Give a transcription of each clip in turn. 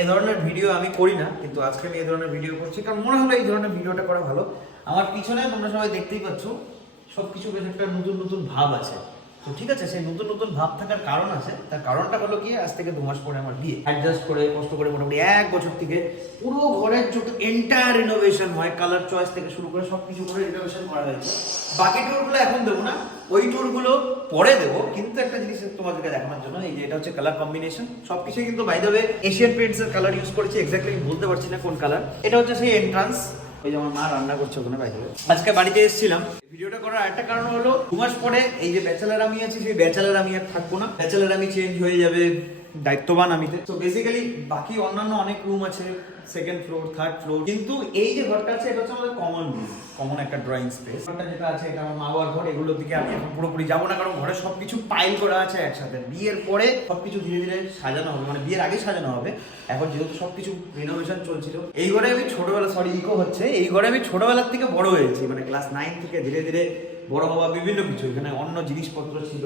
এই ধরনের ভিডিও আমি করি না, কিন্তু আজকে আমি এই ধরনের ভিডিও করছি কারণ মনে হলো এই ধরনের ভিডিওটা করা ভালো। আমার পিছনে তোমরা সবাই দেখতেই পাচ্ছ সবকিছু বেশ একটা নতুন নতুন ভাব আছে। তো ঠিক আছে, সেই নতুন নতুন ভাব থাকার কারণ আছে। তার কারণটা হলো কি, আজ থেকে 2 মাস পরে আমার বিয়ে। অ্যাডজাস্ট করে কষ্ট করে মোটামুটি 1 বছর থেকে পুরো ঘরের যত এন্টায়ার রিনোভেশন হয়, কালার চয়েস থেকে শুরু করে সবকিছু করে রিনোভেশন করা হয়েছে। বাকি ট্যুরগুলো এখন দেবো না, ওই ট্যুরগুলো পরে দেবো। কিন্তু একটা জিনিস তোমাদেরকে দেখানোর জন্য, এই যে এটা হচ্ছে কালার কম্বিনেশন, সবকিছু কিন্তু by the way Asian Paints এর কালার ইউজ করেছি। এক্স্যাক্টলি আমি বলতে পারছি না কোন কালার। এটা হচ্ছে সেই এন্ট্রান্স, ওই যে আমার মা রান্না করছে ওখানে বাইরে। আজকে বাড়িতে এসেছিলাম। ভিডিওটা করার একটা কারণ হলো 2 মাস পরে এই যে ব্যাচেলার আমি আছি, সেই ব্যাচেলার আমি আর থাকবো না। ব্যাচেলার আমি চেঞ্জ হয়ে যাবে দায়িত্ববান আমিতে। তো বেসিক্যালি বাকি অন্যান্য অনেক রুম আছে, 2nd ফ্লোর 3rd ফ্লোর, কিন্তু এই যে ঘরটা আছে এটা হচ্ছে আমাদের কমন রুম, কমন একটা ড্রয়িং স্পেস। ঘরটা যেটা আছে এটা আমার মা বাবার ঘর। এগুলোর দিকে আমি এখন পুরোপুরি যাবো না, কারণ ঘরে সবকিছু পাইল করা আছে একসাথে। বিয়ের পরে সবকিছু ধীরে ধীরে সাজানো হবে, মানে বিয়ের আগে সাজানো হবে। এখন যেহেতু সবকিছু রিনোভেশন চলছিল, এই ঘরে আমি ছোটবেলা, সরি ইকো হচ্ছে, এই ঘরে আমি ছোটবেলার থেকে বড় হয়েছি, মানে ক্লাস 9 থেকে ধীরে ধীরে বড় হওয়া বিভিন্ন কিছু। এখানে অন্য জিনিসপত্র ছিল,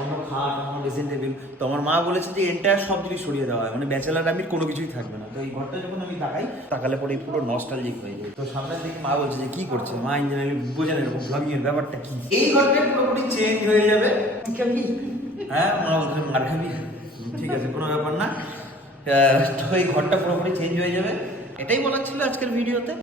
অন্য খাট, অন্য ড্রেসিং টেবিল। তো আমার মা বলেছে যে এন্টায়ার সব জিনিস সরিয়ে দেওয়া হয়, মানে ব্যাচেলার আমি কোনো কিছুই থাকবে না। তো এই ঘরটা যখন আমি তাকালে পরে পুরো নস্টালজিক হয়ে যায়। তো সামনের দিকে মা বলছে যে কি করছে, মা ইঞ্জিনিয়ারিং বোঝে না এরকম ব্লগিং এর ব্যাপারটা কি। এই ঘরটা পুরোপুরি চেঞ্জ হয়ে যাবে। হ্যাঁ, মা বলছে মার খাবি, ঠিক আছে কোনো ব্যাপার না। তো এই ঘরটা পুরোপুরি চেঞ্জ হয়ে যাবে, এটাই বলার ছিল আজকের ভিডিওতে।